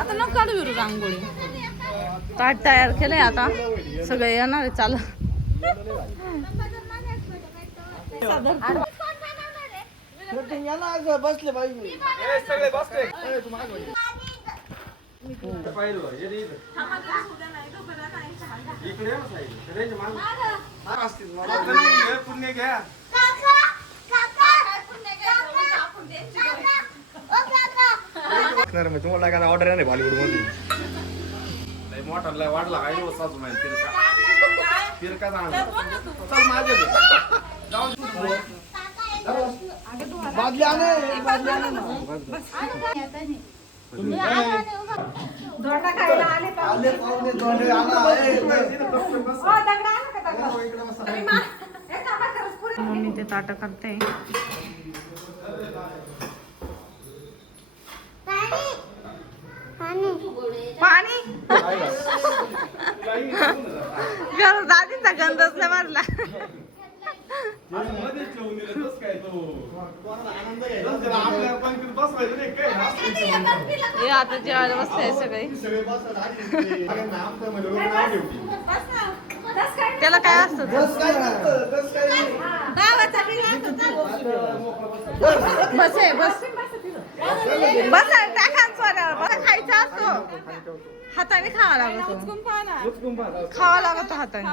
आता नको काढू विरू रांगोळी. ताट तयार केलंय आता सगळे येणार आहे. चाल बसले पाहिजे पुण्य घ्या. तुम्हाला काय ऑर्डर आहे बॉलिवूड मध्ये मोठा वाढला काय साजू माहिती फिरका चल माझे बादली आणे मम्मी ते ताट करते. पाणी दादीचा गंधच नाही मारला. आता जेवायला बसले सगळे. त्याला काय असतं बस आहे बस बस टाका सोन्यावर बस खायचा असतो. हाताने खावा लागतो. खावा लागतो हाताने.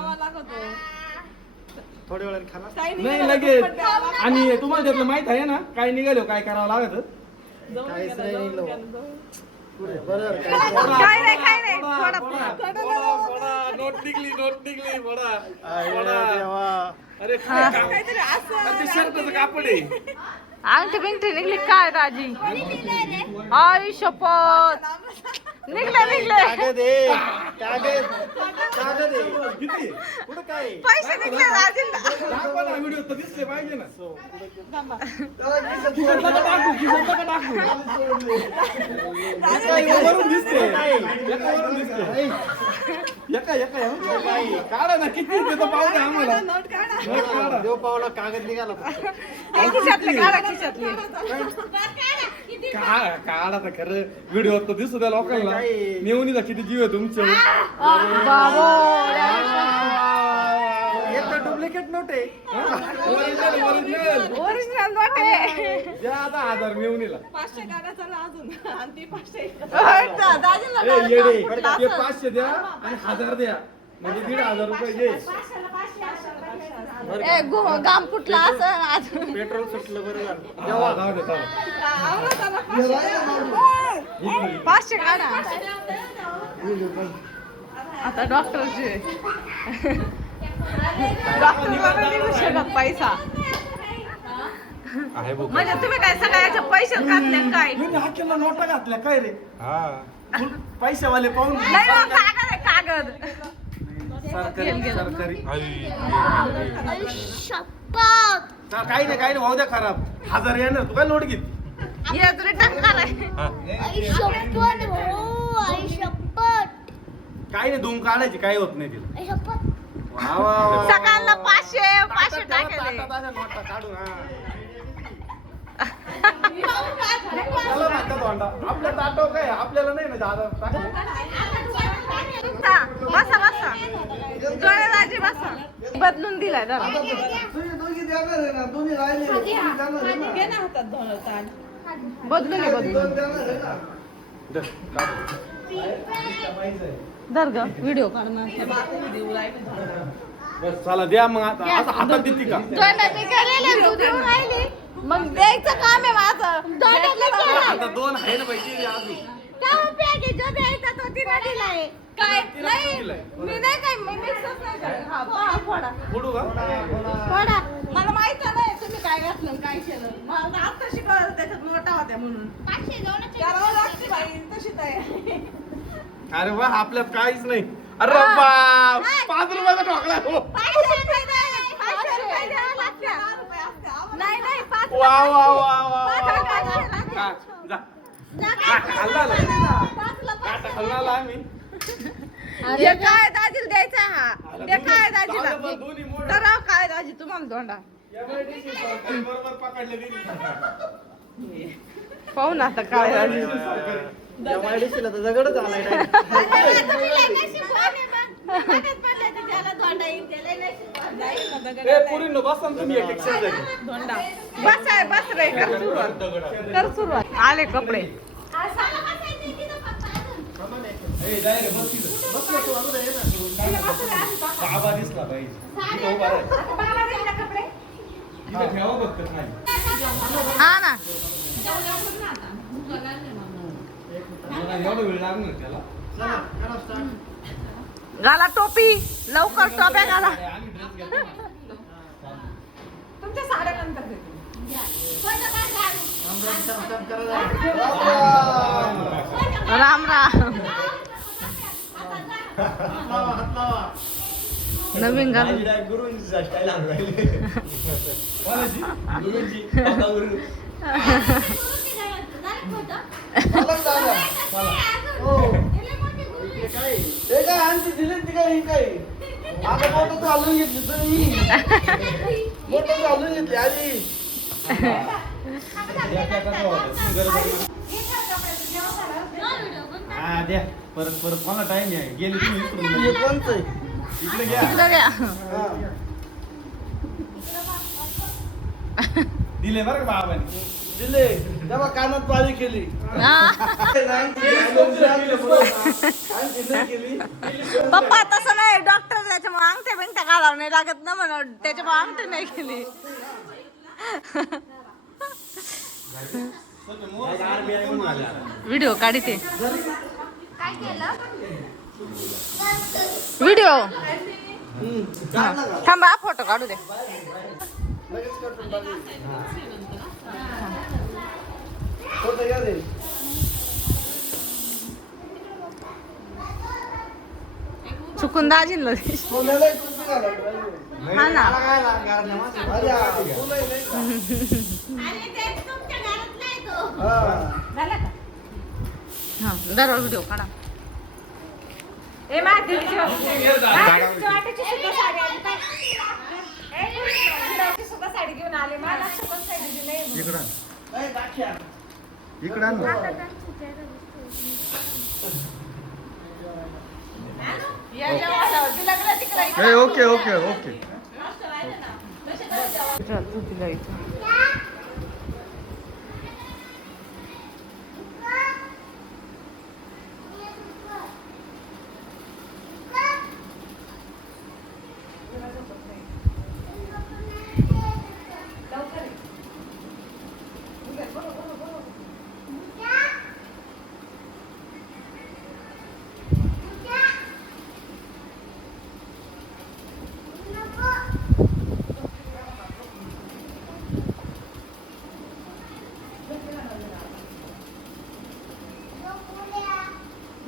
थोड्या वेळाने खाणार नाही लगेच. आणि तुम्हाला त्यातलं माहित आहे ना काय निघालो काय करावं लागत. काहीच नाही निघलो. काय नाही नोट निघली अरे शर्टाचं कापड आहे. अंगठी बिंगठी निघली काय दाजी. आई शपथ निघले पैसे निघले दाजींना. व्हिडिओ तर दिसले पाहिजे ना. काढा ना किती पाहू द्या आम्हाला. पावला कागद निघाला काढा तर खरं व्हिडिओ तर दिसू द्या लोकांना. मेवणीला किती जीव आहे तुमचं. डुप्लिकेट नोट आहे. ओरिजिनल नोट आहे. द्या आता 1000 मेवणीला. 500 काढायचा अजून आणि ती 500 500 द्या आणि 1000 द्या म्हणजे 1500 रुपये घे. गाम फुटला असं पेट्रोल सुटलं बरं. 500 काढा. आता डॉक्टरचे पैसा म्हणजे तुम्ही काय सगळ्याच्या पैसे घातले काय. नोटा घातल्या काय रे. पैशावाले पाहून कागद सरकारी काही नाही भाऊ द्या खराब. 1000 येणार तू काय नोट घेत. काही नाही धूम काढायची काही होत नाही तिला. सकाळला 500 टाकले. नोटा काढून आपल्या ताटो काय आपल्याला नाही ना दादा. बसा जोडेदाजी बसा. बदलून दिलाय जरा. बदलून धर ग व्हिडिओ काढणार. चला द्या मग आता हातात देते का. मग द्यायचं काम आहे माझं. आता 2 आहे ना पाहिजे अजून. काय नाही मी नाही काय फोडू का. मला माहित नाही तुम्ही काय घातलं काय केलं. मला आता शिकवलं त्याच्यात मोठा होत्या म्हणून. अरे वा आपल्यात काहीच नाही. अरे बाप 5 रुपयाचा ठोकला. वा खाल्ला आम्ही. काय दाजीला द्यायचा हा. काय दाजीला तर काय दाजी तुम्हाला दोंडा बरोबर पकडले. पाहू ना आता काय दाजी. या मायडीशीला तर दगडच आलाय अरे वा, तुम्ही लय नशीबवान आहे मग. मध्येच पडले तर त्याला धोंडा येईल, ते लय नशीबवान. जाईल ना दगड. ए पुरीनो बसा ना तुम्ही एक एक शेजारी. धोंडा. बस आहे, बस रे, कर सुरुवात. कर सुरुवात. आले कपडे. ए, जाय रे, बस तिथं. बस ना तू, अगोदर ये ना. बाबा दिसला पाहिजे. इथं उभा राह. इथं ठेवा फक्त खाली. हा ना. मला एवढा वेळ लागणार त्याला. चला करा स्टार्ट. घाला टोपी, लवकर टोप्या घाला. आम्ही ड्रेस घेतो ना. तुमच्या साड्या नंतर देते. राम राम. नवीन घालून गुरुजीचा स्टाईल आणून राहिले. कोणाची? गुरुजी बाबा गुरु. चला दादा. हो. इकडे काय? हे काय आणखी दिले ते काय काय? आता मोठं चालून घेतली तुम्ही. मोठं चालून घेतली आधी. हा द्या. परत परत मला टाइम आहे. गेले तुम्ही इकडून. हे कोणचं आहे? इकडे घ्या. इकडं द्या. हा. दिले बरं का बाबांनी. दिले तेव्हा कानात पाळी केली. हा. पप्पा तसं नाही, डॉक्टर त्याच्यामुळे अंगठ्या बिंगठ्या घालावं नाही लागत ना, म्हणून त्याच्यामुळे अंगठी नाही केली. व्हिडिओ काढते. व्हिडिओ थांबा, फोटो काढू दे. फोटो घ्या रे. चुकून दाजींला कोणालाही टोपी घालायला पाहिजे. हा ना. अरे हा, तुलाही नाही का? हा. हा, दररोज व्हिडिओ काढा. नाही, दाख्या. इकडं ना. Okay okay okay.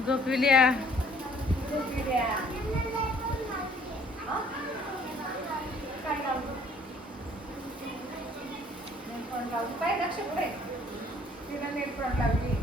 गोपिल्या. काय लक्ष पुढे तिला नेट फ्रंट लागली.